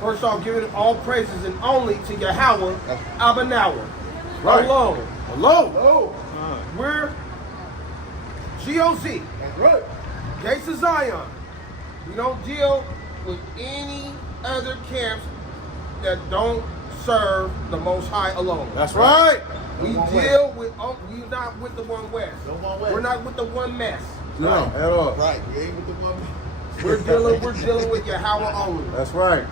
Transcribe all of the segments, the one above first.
First off, giving all praises and only to Yahweh Abanawa. Right. Alone. Hello. We're GOZ. That's right. Gates of Zion. We don't deal with any other camps that don't serve the Most High alone. That's right. We deal with, we're not with the One West. No One West. We're not with the One Mess. No, at all. Right, we ain't with the one. We're dealing with Yahweh only. That's right.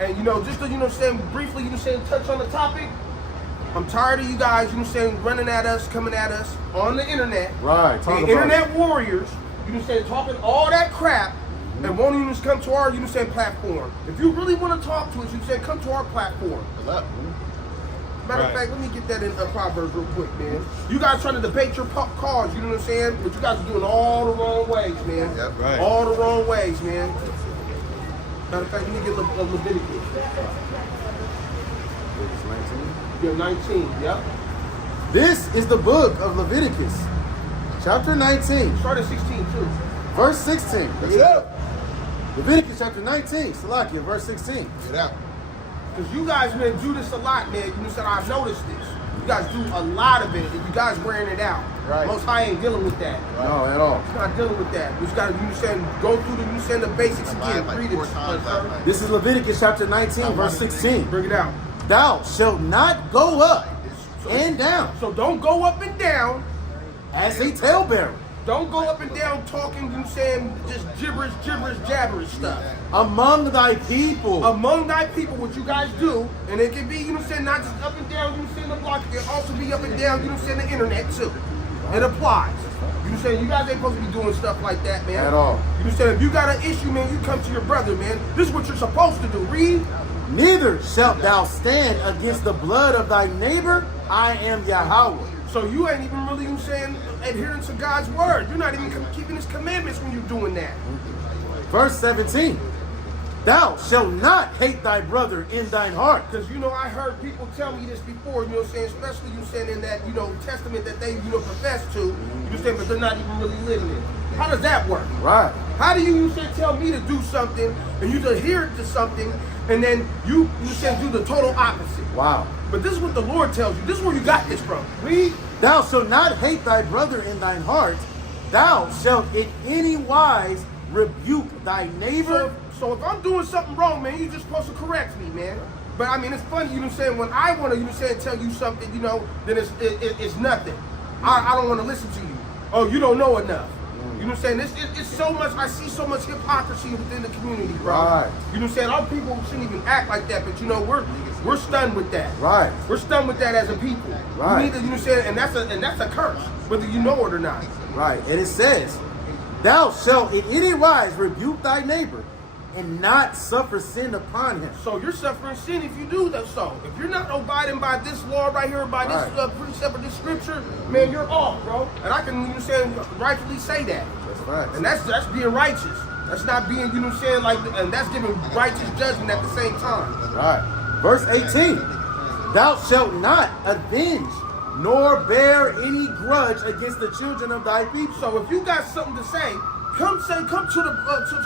And just to, saying briefly, saying touch on the topic, I'm tired of you guys, saying running at us, coming at us on the internet. Right. The Talk about internet warriors, saying talking all that crap and won't even just come to our, saying platform. If you really want to talk to us, you say come to our platform. Matter of fact, let me get that in Proverbs real quick, man. You guys trying to debate your cause, you know what I'm saying? But you guys are doing all the wrong ways, man. Yep. Right. All the wrong ways, man. Matter of fact, let me get Leviticus. Yeah, 19, yep. This is the book of Leviticus, chapter 19, Start at 16, too. verse 16. Get up. Leviticus chapter 19, Salakia, verse 16. Get up. Because you guys, man, do this a lot, man. You said, I've noticed this. You guys do a lot of it, and you guys wearing it out. Right. Most High ain't dealing with that. No, at all. It's not dealing with that. We just got to, go through the basics again. Like Read 4 it, times last sir. night. This is Leviticus chapter 19, verse 16. Bring it out. Thou shalt not go up and down So don't go up and down. as a talebearer Don't go up and down talking, saying just gibberish, jabberish stuff. among thy people. Among thy people, what you guys do, and it can be, saying, not just up and down, the block, it can also be up and down, the internet too. It applies. Saying you guys ain't supposed to be doing stuff like that, man. At all. Saying if you got an issue, man, you come to your brother, man. This is what you're supposed to do. Read. Neither shalt thou stand against the blood of thy neighbor. I am Yahweh. So you ain't even really saying adherence to God's word. You're not even keeping his commandments when you're doing that. Verse 17. Thou shalt not hate thy brother in thine heart. Because, I heard people tell me this before, especially saying in that, testament that they, profess to, saying, but they're not even really living it. How does that work? Right. How do you tell me to do something and you adhere to something and then you say do the total opposite? Wow. But this is what the Lord tells you. This is where you got this from. Read. Thou shalt not hate thy brother in thine heart. Thou shalt in any wise rebuke thy neighbor. So if I'm doing something wrong, man, you're just supposed to correct me, man. But I mean, it's funny, saying when I want to, tell you something, then it's nothing. I don't want to listen to you. Oh, you don't know enough. You know what I'm saying? It's so much, I see so much hypocrisy within the community, bro. Right. You know what I'm saying? Our people shouldn't even act like that, but we're stunned with that. Right. We're stunned with that as a people. Right. We need to, you know what I'm saying? And that's a curse, whether you know it or not. Right. And it says, thou shalt in any wise rebuke thy neighbor and not suffer sin upon him. So you're suffering sin if you do that. So if you're not abiding by this law right here, by this precept of this scripture, man, you're off, bro. And I can, rightfully say that. That's right. And that's being righteous. That's not being, and that's giving righteous judgment at the same time. Right. Verse 18. Thou shalt not avenge nor bear any grudge against the children of thy people. So if you got something to say, come to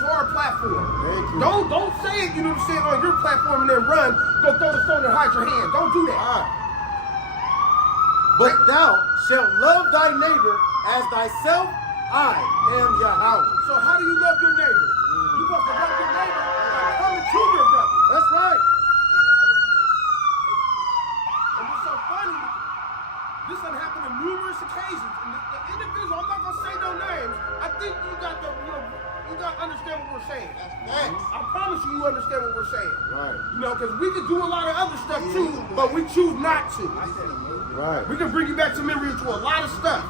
our platform. Thank you. Don't say it, on your platform and then run, go throw the stone and hide your hand. Don't do that. Right. But thou shalt love thy neighbor as thyself. I am Yahweh. So how do you love your neighbor? You supposed to love your neighbor by coming to your brother. That's right. And what's so funny, this done happened on numerous occasions. And the individual, I'm not gonna say no names. I think you got to, you got to understand what we're saying. I promise you understand what we're saying. Right. Because we could do a lot of other stuff too, but we choose not to. Right. We can bring you back to memory to a lot of stuff.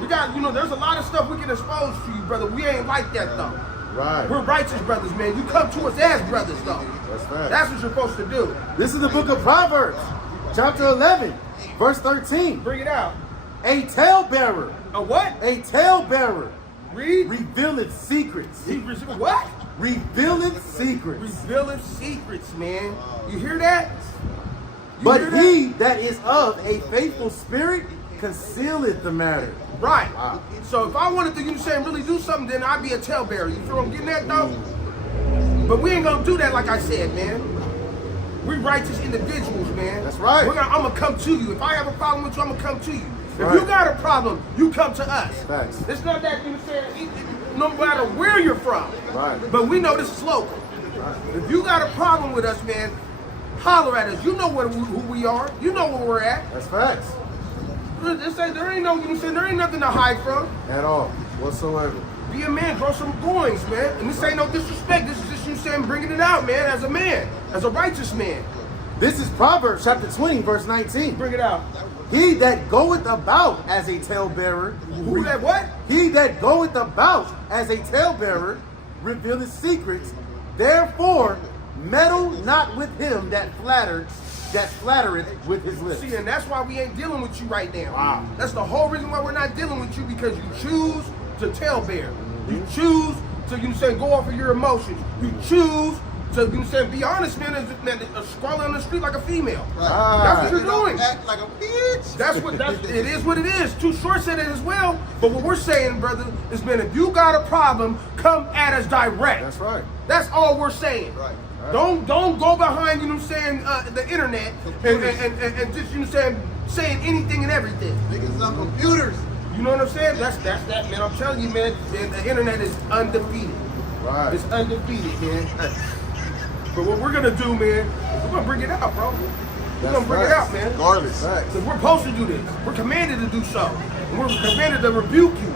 We got, there's a lot of stuff we can expose to you, brother. We ain't like that though. Right. We're righteous brothers, man. You come to us as brothers though. That's right. That's what you're supposed to do. This is the book of Proverbs, chapter 11, verse 13. Bring it out. A talebearer. A what? A talebearer. Read. Revealeth secrets. What? Revealeth secrets. Revealing secrets, man. You hear that? But he that is of a faithful spirit concealeth the matter. Right. Wow. So if I wanted to, really do something, then I'd be a talebearer. You feel what I'm getting at, though? But we ain't gonna do that like I said, man. We righteous individuals, man. That's right. I'm gonna come to you. If I have a problem with you, I'm gonna come to you. If right. you got a problem, you come to us. Facts. It's not that you saying no matter where you're from. Right. But we know this is local. Right. If you got a problem with us, man, holler at us. You know who we are. You know where we're at. That's facts. There ain't no, you know what I'm saying? There ain't nothing to hide from. At all. Whatsoever. Be a man, grow some goings, man. And this ain't no disrespect. This is just you saying bringing it out, man, as a man, as a righteous man. This is Proverbs chapter 20, verse 19. Bring it out. He that goeth about as a talebearer. Who that what? He that goeth about as a talebearer revealeth secrets. Therefore, meddle not with him that flattereth with his lips. See, and that's why we ain't dealing with you right now. Wow. That's the whole reason why we're not dealing with you, because you choose to talebear. You choose to, you know, say, go off of your emotions. You choose to, you know, say, be honest, man, scrolling on the street like a female. Right. That's what you're doing. Act like a bitch. It is what it is. Too Short said it as well. But what we're saying, brother, is, man, if you got a problem, come at us direct. That's right. That's all we're saying. Right. Don't go behind, you know what I'm saying, the internet and just, you know what I'm saying anything and everything. Niggas on computers. You know what I'm saying? That's that, man. I'm telling you, man, the internet is undefeated. Right. It's undefeated, man. But what we're gonna do, man, we're gonna bring it out, bro. We're gonna bring it out, man. Regardless. Because we're supposed to do this. We're commanded to do so. And we're commanded to rebuke you.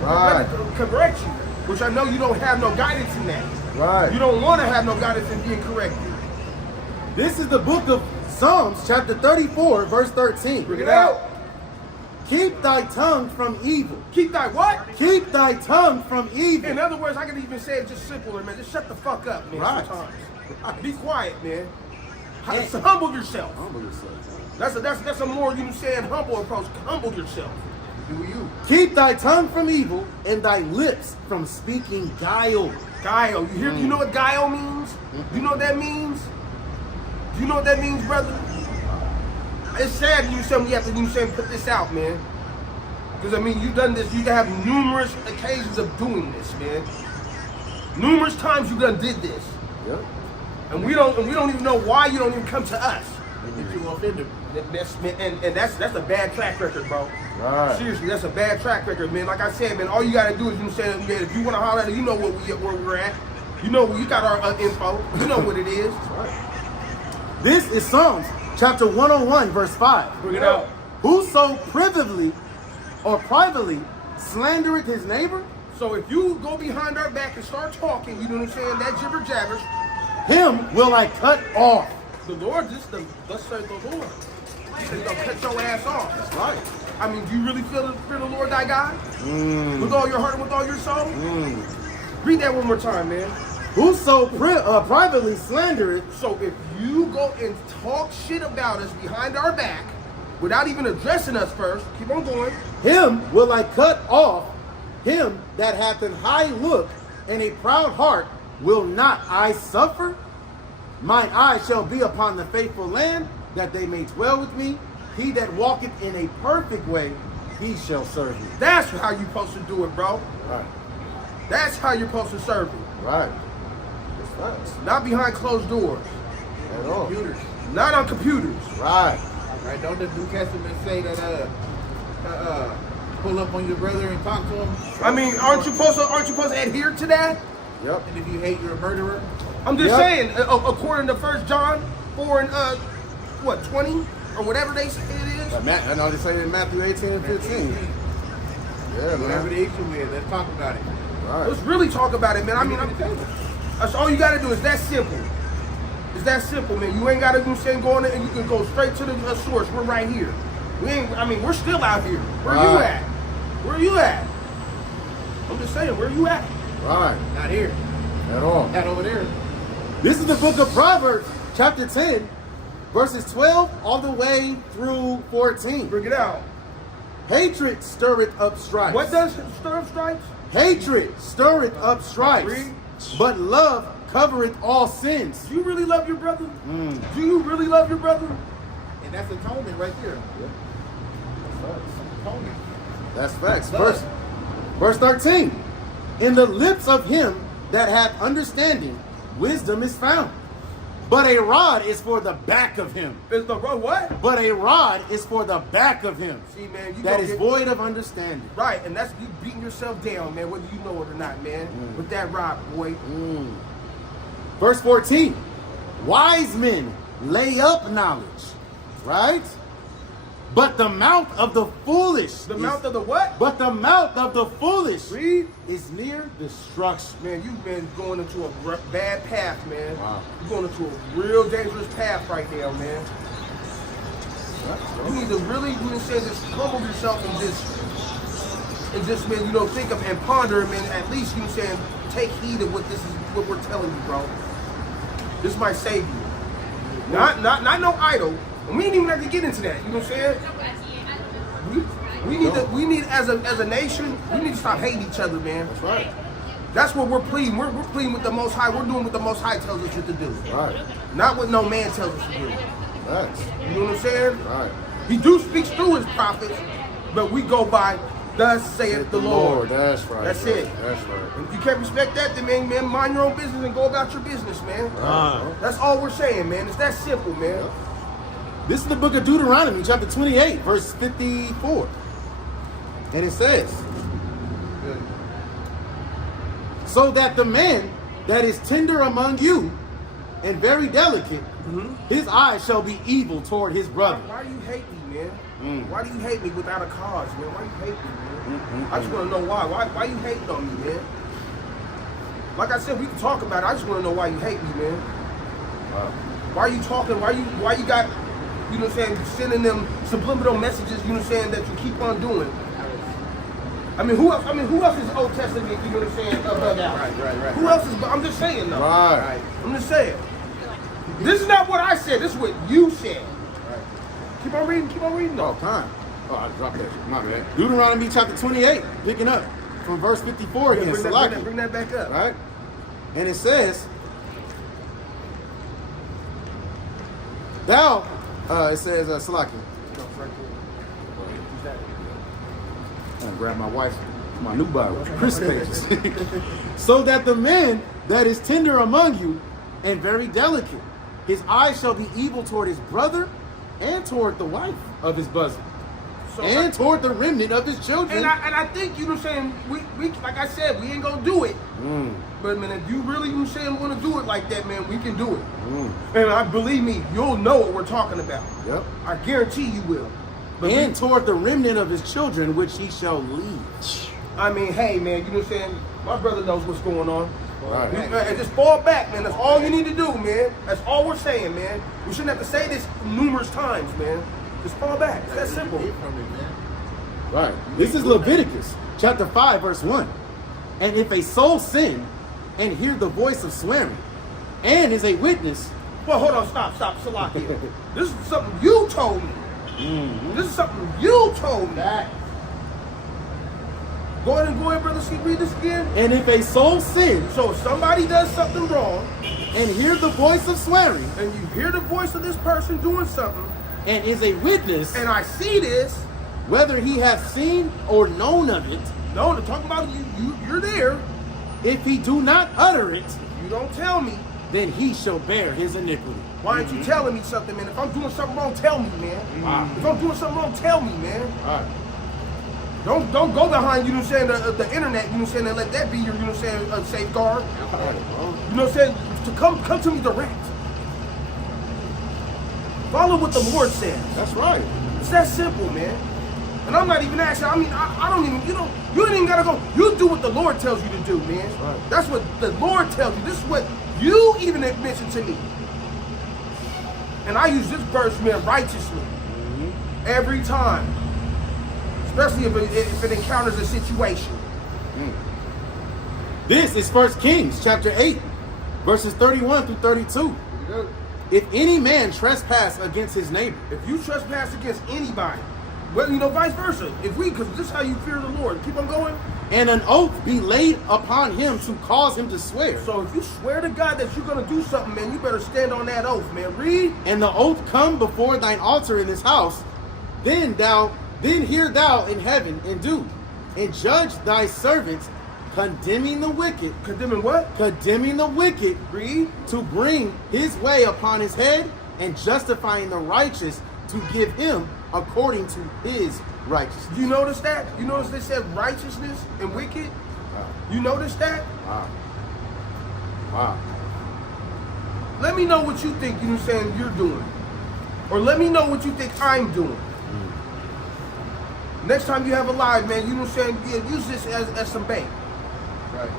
Right. We're commanded to correct you. Which I know you don't have no guidance in that. Right. You don't want to have no guidance in being corrected. This is the book of Psalms, chapter 34, verse 13. Bring it out. Keep thy tongue from evil. Keep thy what? Keep thy tongue from evil. In other words, I can even say it just simpler, man. Just shut the fuck up, man. Right. Sometimes. Be quiet, man. Humble yourself. Humble yourself. That's a more, you know what I'm saying, humble approach. Humble yourself. Do you. Keep thy tongue from evil and thy lips from speaking guile. Guile. You hear? You know what guile means? You know what that means? Do you know what that means, brother? It's sad you said we have to, you know, put this out, man. Because I mean, you've done this. You have numerous occasions of doing this, man. Numerous times you done did this, Yep. and we don't even know why you don't even come to us. That you offended. That's a bad track record, bro. Right. Seriously, that's a bad track record, man. Like I said, man, all you gotta do is, you know, say, man, if you want to holler at it, you know where we're at. You know, you got our info. You know what it is. Right. This is Psalms chapter 101, verse 5. Bring it out. Whoso privately slandereth his neighbor, So if you go behind our back and start talking, you know what I'm saying, that jibber jabbers, him will I cut off. the Lord, let's say the Lord. He said, gonna cut your ass off. That's right. I mean, do you really feel the Lord thy God? With all your heart and with all your soul? Read that one more time, man. Whoso privately slandereth, So if you go and talk shit about us behind our back, without even addressing us first, keep on going. him will I cut off. Him that hath an high look and a proud heart will not I suffer. Mine eye shall be upon the faithful land, that they may dwell with me. He that walketh in a perfect way, he shall serve me. That's how you're supposed to do it, bro. Right. That's how you're supposed to serve me. Right. That's facts. Not behind closed doors. At all. Computers. Not on computers. Right. Right? Don't the New Testament say that pull up on your brother and talk to him? I mean, aren't you supposed to adhere to that? Yep. And if you hate, you're a murderer. I'm just Yep. saying, according to 1 John 4 and 20 or whatever they say it is. I know they say it in Matthew 18 and 15. Yeah, Whatever man. the issue is, let's talk about it. Right. Let's really talk about it, man. I mean, that's all you gotta do. Is that simple. It's that simple, man. You ain't gotta do saying go on it, and you can go straight to the source. We're right here. We're still out here. Where you Right. at? Where you at? I'm just saying, where you at? Right. Not here. At all. Not over there. This is the book of Proverbs, chapter 10, verses 12 all the way through 14. Bring it out. Hatred stirreth up strife. What does stir up stripes? Hatred stirreth up strife, Read. but love covereth all sins. Do you really love your brother? Do you really love your brother? And that's atonement right there. Atonement. That's facts. Verse 13. In the lips of him that hath understanding, wisdom is found. But a rod is for the back of him. Is the bro what? But a rod is for the back of him. See, man, you That gonna is get- void of understanding. Right, and that's you beating yourself down, man, whether you know it or not, man. With that rod, boy. Verse 14. Wise men lay up knowledge, right? But the mouth of the foolish. The mouth of the what? But the mouth of the foolish Read. is near destruction. Man, you've been going into a bad path, man. Wow. You're going into a real dangerous path right now, man. You need to really, just humble yourself and just, man, think of and ponder, man. At least take heed of what we're telling you, bro. This might save you. Not no idol. And we ain't even have to get into that. You know what I'm saying? We need as a nation, we need to stop hating each other, man. That's right. That's what we're pleading. We're pleading with the Most High. We're doing what the Most High tells us to do. Right. Not what no man tells us to do. That's You know what I'm saying? right. He do speaks through his prophets, but we go by thus saith the Lord. That's right. That's it. That's right. And if you can't respect that, then man, mind your own business and go about your business, man. That's all we're saying, man. It's that simple, man. This is the book of Deuteronomy, chapter 28, verse 54. And it says, so that the man that is tender among you and very delicate, his eyes shall be evil toward his brother. Why do you hate me, man? Why do you hate me without a cause, man? Why you hate me, man? I just want to know why. Why you hating on me, man? Like I said, we can talk about it. I just want to know why you hate me, man. Why are you talking? Why you got, sending them subliminal messages, that you keep on doing? Who else is Old Testament, above that? Right. Who else is, I'm just saying, though. Right. I'm just saying. This is not what I said. This is what you said. Keep on reading, though. Oh, time. Oh, I dropped that. My bad. Deuteronomy chapter 28, picking up from verse 54 again. Bring that back up. Right? And it says, thou, it says, Salaki. I'm going to grab my wife, my new Bible, Chris pages. So that the man that is tender among you and very delicate, his eyes shall be evil toward his brother and toward the wife of his bosom, and toward the remnant of his children. And I think, we like I said, we ain't going to do it. But, man, if you really, want to do it like that, man, we can do it. And believe me, you'll know what we're talking about. Yep. I guarantee you will. But And toward the remnant of his children, which he shall lead. hey, man, my brother knows what's going on. Right. And just fall back, man. That's all you need to do, man. That's all we're saying, man. We shouldn't have to say this numerous times, man. Just fall back. It's that simple. Right. This is Leviticus chapter 5, verse 1. And if a soul sin and hear the voice of swearing, and is a witness. Well, hold on, stop, Salakia. This is something you told me. This is something you told me. Go ahead, brother. Read this again. And if a soul sins So if somebody does something wrong, and hear the voice of swearing, and you hear the voice of this person doing something, and is a witness, and I see this, whether he hath seen or known of it, no, they're talking about you're there. if he do not utter it, You don't tell me. then he shall bear his iniquity. Why aren't you telling me something, man? If I'm doing something wrong, tell me, man. If I'm doing something wrong, tell me, man. Right. Don't go behind, the internet, and let that be your, safeguard. To come to me direct. Follow what the Lord says. That's right. It's that simple, man. And I'm not even asking. I don't even, you ain't even gotta go. You do what the Lord tells you to do, man. That's right. That's what the Lord tells you. This is what you even mentioned to me. And I use this verse, man, righteously. Every time. Especially if it encounters a situation. This is 1 Kings chapter 8, verses 31 through 32. If any man trespass against his neighbor, If you trespass against anybody, well, vice versa. Because this is how you fear the Lord. Keep on going. and an oath be laid upon him to cause him to swear, So if you swear to God that you're going to do something, man, you better stand on that oath, man. Read. and the oath come before thine altar in this house, then hear thou in heaven and do, and judge thy servants condemning the wicked, Condemning what? condemning the wicked, Read. to bring his way upon his head, and justifying the righteous to give him according to his righteousness. You notice that? You notice they said righteousness and wicked? Wow. You notice that? Wow. Wow. Let me know what you think, you know what I'm saying, you're doing. Or let me know what you think I'm doing. Next time you have a live, man, you know what I'm saying, yeah, use this as some bait. Right.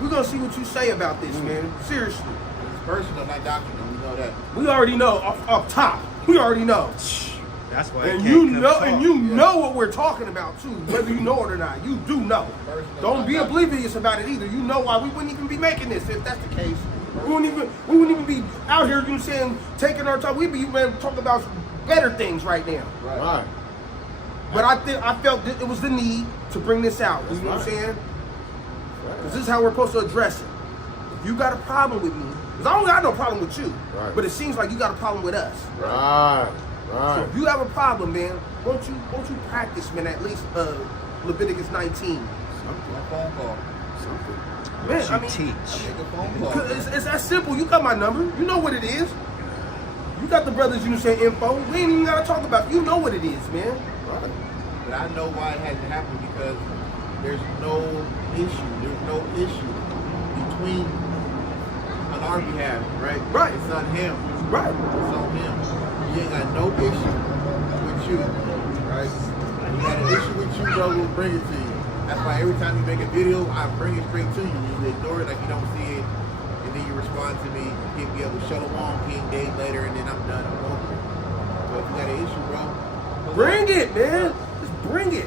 We're going to see what you say about this, man. Seriously. It's personal, not doctrinal. We know that. We already know up top. We already know. That's why. And you know what we're talking about too, whether you know it or not. You do know. Don't be oblivious about it either. You know why we wouldn't even be making this if that's the case. We wouldn't even be out here, you know what I'm saying, taking our time. We'd be talking about better things right now. Right. But I felt that it was the need to bring this out. You know what I'm saying? Because this is how we're supposed to address it. If you got a problem with me, because I don't got no problem with you, Right. but it seems like you got a problem with us. Right. Right. So if you have a problem, man, won't you practice, man, at least Leviticus 19. A phone call. Man, I mean, teach. Make a phone call. 'cause it's that simple. You got my number. You know what it is. You got the brothers, you know, say info. We ain't even gotta talk about it. You know what it is, man. Right. But I know why it had to happen because there's no issue. There's no issue between on our behalf, right? Right. It's on him. Right. It's on him. He ain't got no issue with you, right? He got an issue with you, bro. We'll bring it to you. That's why every time you make a video, I bring it straight to you. You ignore it like you don't see it, and then you respond to me, hit me up with Shalom, King Day later, and then I'm done. I'm over it. So if you got an issue, bro, pull Bring up. it, man. Just bring it.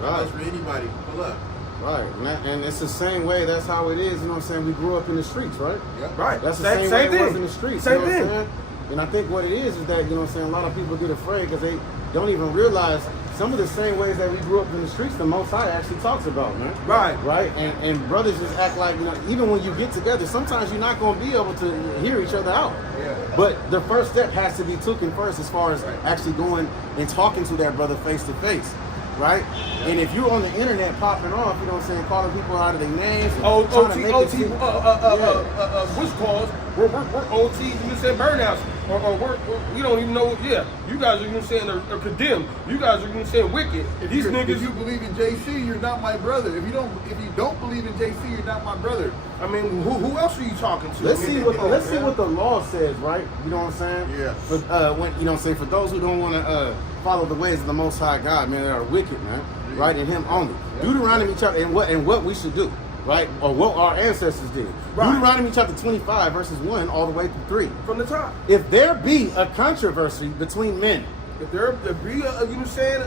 Right. That's for anybody. Pull up. Right. And it's the same way. That's how it is. You know what I'm saying? We grew up in the streets, right? Yep. Right. That's the Same same way thing. it was in the streets. Same you know thing. What I'm saying? And I think what it is that, you know what I'm saying, a lot of people get afraid because they don't even realize some of the same ways that we grew up in the streets, the Most High actually talks about, man. Right. Right? And brothers just act like, you know, even when you get together, sometimes you're not going to be able to hear each other out. Yeah. But the first step has to be taken first as far as actually going and talking to that brother face to face. Right? And if you're on the internet popping off, you know what I'm saying, calling people out of their names. and trying to make it seem- what's calls? We're OTs, you know what I'm saying, burnouts. Or we don't even know, yeah. You guys are, you know what I'm saying, are condemned. You guys are, you know what I'm saying, wicked. These If niggas, you believe in JC, you're not my brother. If you don't believe in JC, you're not my brother. I mean, who else are you talking to? Let's I mean, see what come on, let's see man. what the law says, right? You know what I'm saying? Yeah. For when you know what I'm saying, for those who don't want to follow the ways of the Most High God, man, that are wicked, man, right? And Him only. Deuteronomy chapter and what we should do, right? Or what our ancestors did. Right. Deuteronomy chapter 25, verses 1 all the way through 3. From the top. If there be a controversy between men, If there be, you know what I'm saying,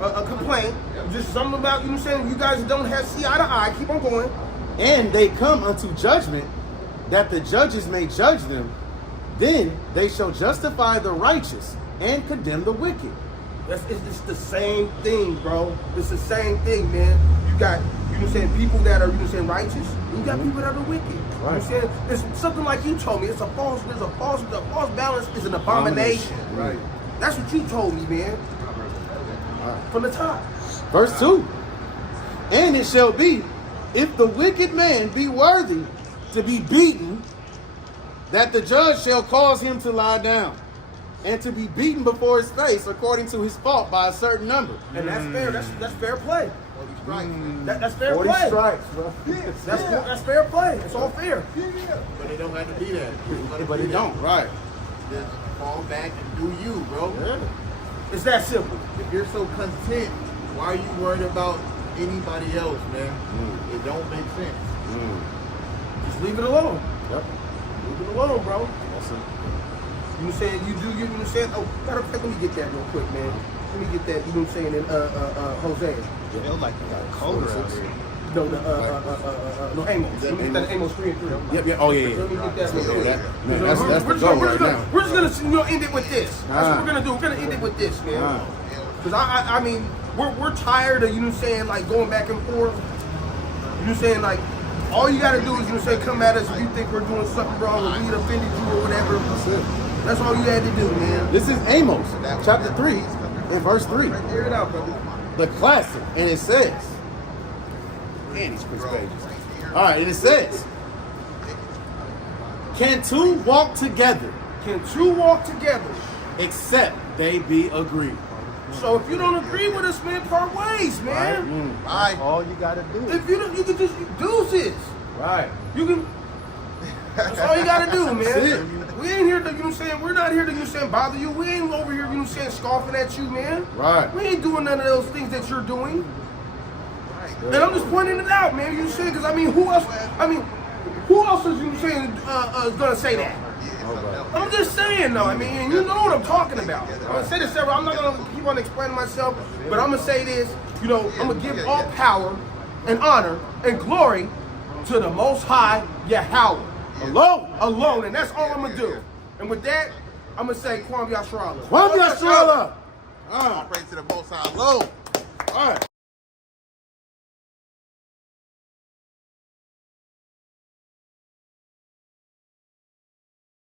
a complaint, just something about, you know what I'm saying, you guys don't have see eye to eye, keep on going. and they come unto judgment, that the judges may judge them, then they shall justify the righteous and condemn the wicked. It's the same thing, bro. It's the same thing, man. You got, you know what I'm saying, people that are, you know what I'm saying, righteous. You got people that are wicked. You know what I'm saying? It's something like you told me. The false balance is an abomination. Right. That's what you told me, man. From the top. Verse 2. And it shall be, if the wicked man be worthy to be beaten, that the judge shall cause him to lie down, and to be beaten before his face according to his fault by a certain number. And that's fair. That's fair play. That's fair 40 play. stripes, bro. That's fair play. It's all fair. But it don't have to be that. But it don't, right. Just fall back and do you, bro. Yeah. It's that simple. If you're so content, why are you worried about anybody else, man? It don't make sense. Just leave it alone. Yep. Leave it alone, bro. That's it. You know what I'm saying? You do, you know what I'm saying? Oh, matter of fact, let me get that real quick, man. Let me get that, you know what I'm saying, in Hosea. Feel like you got colder out here. No, no, Amos. Let me get that Amos 3 and 3. Yep, yeah. Oh, yeah, Let me yeah. get that real quick. Man, that's the goal right now. We're just gonna, you know, end it with this. That's what we're gonna do. We're gonna end it with this, man. Because I mean, we're tired of, you know what I'm saying, like going back and forth. You know what I'm saying, like, all you gotta do is, you know what I'm saying, come at us if you think we're doing something wrong or we offended you or whatever. That's it. That's all you had to do, man. This is Amos, chapter 3, and verse 3. Air it out, brother. The classic, and it says, And he switched pages. All right, and it says, can two walk together Can two walk together? except they be agreed? So if you don't agree with us, man, part ways, man. Bye. All you gotta do. If you don't, you can just do this. Right. You can. That's all you gotta do, That's it. man. We ain't here to, you know what I'm saying? We're not here to, you know what I'm saying, bother you. We ain't over here, you know what I'm saying, scoffing at you, man. Right. We ain't doing none of those things that you're doing. And I'm just pointing it out, man. You know what I'm saying? Because, I mean, who else is, you know what I'm saying, gonna say that? I'm just saying, though. I mean, and you know what I'm talking about. I'm gonna say this several. I'm not gonna keep on explaining myself, but I'm gonna say this. You know, I'm gonna give all power and honor and glory to the Most High Yahweh. Alone, and that's all I'm gonna do. And with that, I'm gonna say Kwam Yasharallah. Kwam Yasharallah. Praise to the Most High alone. All right.